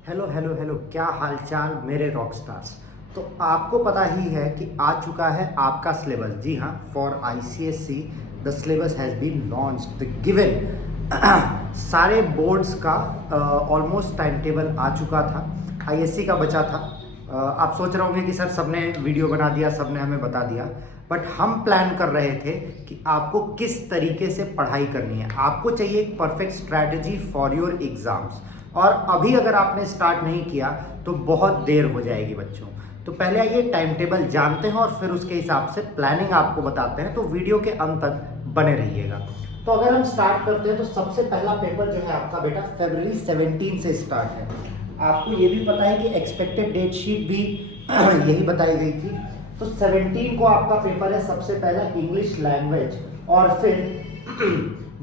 Hello hello hello, क्या हालचाल मेरे रॉक स्टार्स। तो आपको पता ही है कि आ चुका है आपका सिलेबस। जी हाँ, for ICSE the syllabus has been launch the given. सारे बोर्ड्स का ऑलमोस्ट टाइम टेबल आ चुका था। आईएससी का बचा था। आप सोच रहे होंगे कि सर सबने वीडियो बना दिया, सबने हमें बता दिया, बट हम प्लान कर रहे थे कि आपको किस तरीके से पढ़ाई करनी है। आपको चाहिए एक perfect strategy for your exams, और अभी अगर आपने स्टार्ट नहीं किया तो बहुत देर हो जाएगी बच्चों। तो पहले आइए टाइम टेबल जानते हैं और फिर उसके हिसाब से प्लानिंग आपको बताते हैं, तो वीडियो के अंत तक बने रहिएगा। तो अगर हम स्टार्ट करते हैं तो सबसे पहला पेपर जो है आपका बेटा फरवरी 17 से स्टार्ट है। आपको ये भी पता है कि एक्सपेक्टेड डेट शीट भी यही बताई गई थी। तो 17 को आपका पेपर है सबसे पहला इंग्लिश लैंग्वेज, और फिर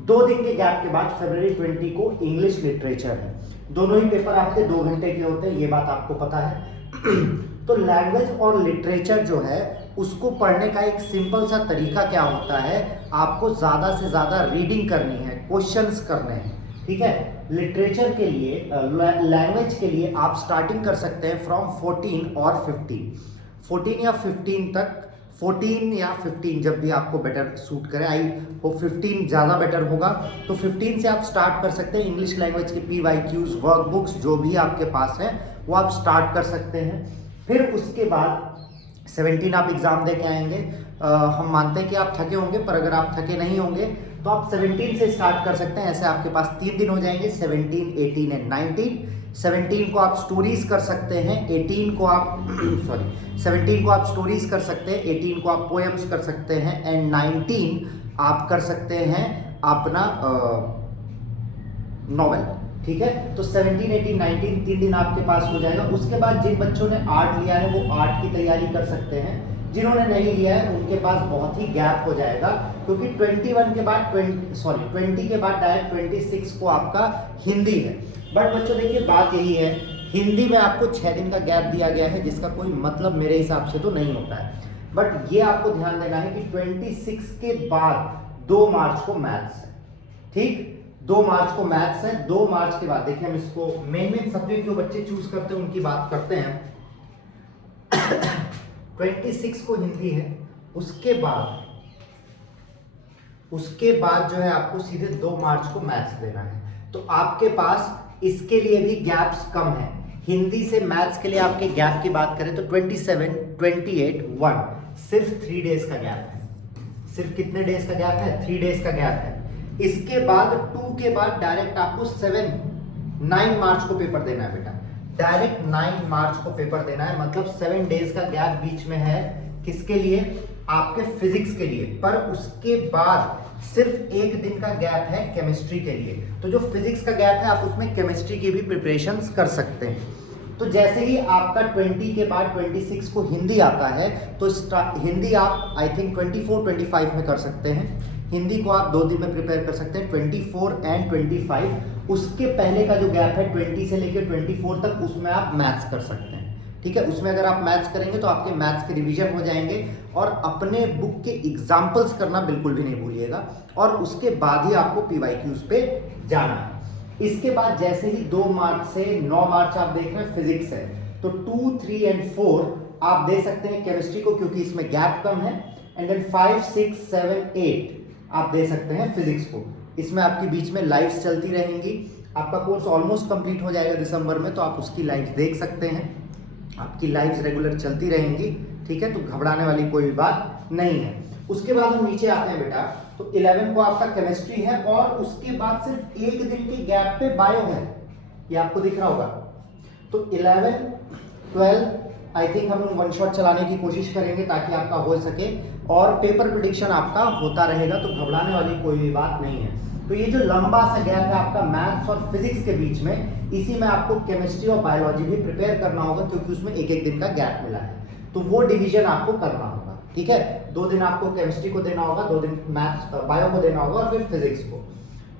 2 दिन के गैप के बाद फरवरी 20 को इंग्लिश लिटरेचर है। दोनों ही पेपर आपके 2 घंटे के होते हैं, ये बात आपको पता है। तो लैंग्वेज और लिटरेचर जो है उसको पढ़ने का एक सिंपल सा तरीका क्या होता है, आपको ज़्यादा से ज़्यादा रीडिंग करनी है, क्वेश्चंस करने हैं, ठीक है। लिटरेचर के लिए, लैंग्वेज के लिए आप स्टार्टिंग कर सकते हैं फ्रॉम 14 और 15 या 15 तक। 14 या 15 जब भी आपको बेटर सूट करे, आई वो 15 ज़्यादा बेटर होगा। तो 15 से आप स्टार्ट कर सकते हैं। इंग्लिश लैंग्वेज के PYQs, वर्कबुक्स जो भी आपके पास है वो आप स्टार्ट कर सकते हैं। फिर उसके बाद 17 आप एग्ज़ाम दे के आएंगे। हम मानते हैं कि आप थके होंगे, पर अगर आप थके नहीं होंगे तो आप 17 से स्टार्ट कर सकते हैं। ऐसे आपके पास 3 दिन हो जाएंगे, 17, 18 एंड 19। 17 को आप स्टोरीज कर सकते हैं, 18 को आप सॉरी 17 को आप स्टोरीज कर सकते हैं, 18 को आप पोएम्स कर सकते हैं, एंड 19 आप कर सकते हैं अपना नॉवेल, ठीक है। तो 17, 18, 19 3 दिन आपके पास हो जाएगा। उसके बाद जिन बच्चों ने आर्ट लिया है वो आर्ट की तैयारी कर सकते हैं। जिन्होंने नहीं लिया है उनके पास बहुत ही गैप हो जाएगा, क्योंकि 21 के बाद 20 के बाद डायरेक्ट 26 को आपका हिंदी है। बट बच्चों देखिए, बात यही है, हिंदी में आपको 6 दिन का गैप दिया गया है, जिसका कोई मतलब मेरे हिसाब से तो नहीं होता है। बट ये आपको ध्यान देना है कि 26 के बाद 2 मार्च को मैथ्स है, ठीक। 2 मार्च को मैथ्स है। 2 मार्च के बाद देखिए, हम इसको मेन सब्जेक्ट जो बच्चे चूज करते हैं उनकी बात करते हैं। 26 को हिंदी है। उसके बाद जो है आपको सीधे 2 मार्च को मैथ्स देना है। तो आपके पास इसके लिए भी गैप्स कम है। हिंदी से मैथ्स के लिए आपके गैप की बात करें तो 27, 28, 1 सिर्फ 3 डेज का गैप है। सिर्फ कितने डेज का गैप है? 3 डेज का गैप है। इसके बाद 2 के बाद डायरेक्ट आपको 9 मार्च को पेपर देना है बेटा। डायरेक्ट 9 मार्च को पेपर देना है, मतलब 7 डेज का गैप बीच में है। किसके लिए? आपके फिजिक्स के लिए। पर उसके बाद सिर्फ 1 दिन का गैप है केमिस्ट्री के लिए। तो जो फिजिक्स का गैप है आप उसमें केमिस्ट्री की भी प्रिपरेशंस कर सकते हैं। तो जैसे ही आपका 20 के बाद 26 को हिंदी आता है तो हिंदी आप आई थिंक 24, 25 में कर सकते हैं। हिंदी को आप 2 दिन में प्रिपेयर कर सकते हैं, 24 एंड 25। उसके पहले का जो गैप है 20 से लेकर 24 तक, उसमें आप मैथ्स कर सकते हैं, ठीक है। उसमें अगर आप मैथ्स करेंगे तो आपके मैथ्स के रिवीजन हो जाएंगे, और अपने बुक के एग्जाम्पल्स करना बिल्कुल भी नहीं भूलिएगा। और उसके बाद ही आपको PYQs पे जाना है। इसके बाद जैसे ही 2 मार्च से 9 मार्च आप देख रहे हैं फिजिक्स है, तो 2, 3 एंड 4 आप दे सकते हैं केमिस्ट्री को, क्योंकि इसमें गैप कम है। एंड देन 5, 6, 7, 8 आप दे सकते हैं फिजिक्स को। इसमें आपकी बीच में लाइव्स चलती रहेंगी। आपका कोर्स ऑलमोस्ट कंप्लीट हो जाएगा दिसंबर में, तो आप उसकी लाइव्स देख सकते हैं। आपकी लाइव्स रेगुलर चलती रहेंगी, ठीक है। तो घबराने वाली कोई बात नहीं है। उसके बाद हम नीचे आते हैं बेटा, तो 11 को आपका केमिस्ट्री है, और उसके बाद सिर्फ 1 दिन के गैप पे बायो है। ये आपको दिख रहा होगा। तो 11, 12 आई थिंक हम लोग 1 शॉट चलाने की कोशिश करेंगे ताकि आपका हो सके, और पेपर प्रेडिक्शन आपका होता रहेगा, तो घबराने वाली कोई भी बात नहीं है। तो ये जो लंबा सा गैप है आपका मैथ्स और फिजिक्स के बीच में, इसी में आपको केमिस्ट्री और बायोलॉजी भी प्रिपेयर करना होगा, क्योंकि उसमें 1-1 दिन का गैप मिला है। तो वो डिवीजन आपको करना होगा, ठीक है। 2 दिन आपको केमिस्ट्री को देना होगा, 2 दिन मैथ्स बायो को देना होगा, और फिर फिजिक्स को।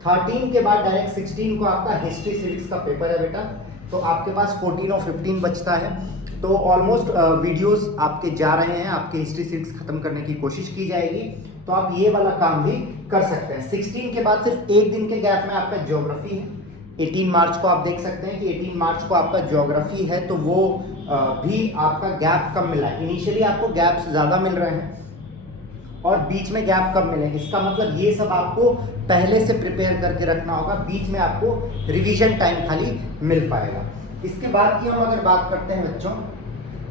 13 के बाद डायरेक्ट 16 को आपका हिस्ट्री सिविक्स का पेपर है बेटा। तो आपके पास 14 और 15 बचता है। तो ऑलमोस्ट वीडियोस आपके जा रहे हैं, आपके हिस्ट्री सिविक्स खत्म करने की कोशिश की जाएगी। तो आप ये वाला काम भी कर सकते हैं। 16 के बाद सिर्फ 1 दिन के गैप में आपका ज्योग्राफी है, 18 मार्च को आप देख सकते हैं कि 18 मार्च को आपका ज्योग्राफी है, तो वो भी आपका गैप कम मिला है। इनिशियली आपको गैप्स ज़्यादा मिल रहे हैं और बीच में गैप कम मिले, इसका मतलब ये सब आपको पहले से प्रिपेयर करके रखना होगा, बीच में आपको रिवीजन टाइम खाली मिल पाएगा। इसके बाद की हम अगर बात करते हैं बच्चों,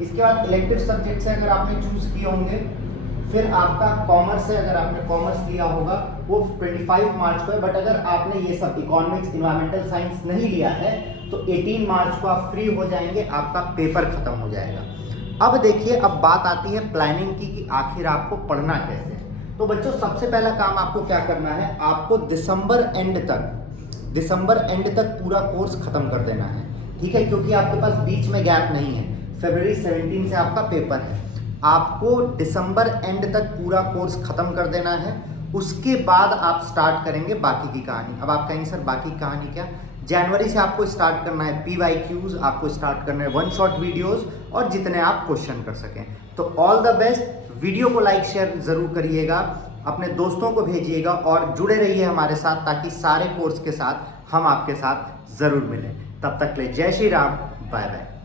इसके बाद इलेक्टिव सब्जेक्ट से अगर आपने चूज़ किए होंगे, फिर आपका कॉमर्स है, अगर आपने कॉमर्स लिया होगा वो 25 मार्च को है, बट अगर आपने ये सब इकोनॉमिक्स, इन्वायरमेंटल साइंस नहीं लिया है तो 18 मार्च को आप फ्री हो जाएंगे, आपका पेपर खत्म हो जाएगा। अब देखिए, अब बात आती है प्लानिंग की कि आखिर आपको पढ़ना कैसे है। तो बच्चों सबसे पहला काम आपको क्या करना है, आपको दिसंबर एंड तक पूरा कोर्स खत्म कर देना है, ठीक है, क्योंकि आपके पास बीच में गैप नहीं है। फरवरी 17 से आपका पेपर है, आपको दिसंबर एंड तक पूरा कोर्स खत्म कर देना है। उसके बाद आप स्टार्ट करेंगे बाकी की कहानी। अब आप कहेंगे सर बाकी की कहानी क्या? जनवरी से आपको स्टार्ट करना है PYQs, आपको स्टार्ट करना है 1 शॉट वीडियोस और जितने आप क्वेश्चन कर सकें। तो ऑल द बेस्ट। वीडियो को लाइक शेयर ज़रूर करिएगा, अपने दोस्तों को भेजिएगा और जुड़े रहिए हमारे साथ, ताकि सारे कोर्स के साथ हम आपके साथ ज़रूर मिलें। तब तक के लिए जय श्री राम, बाय बाय।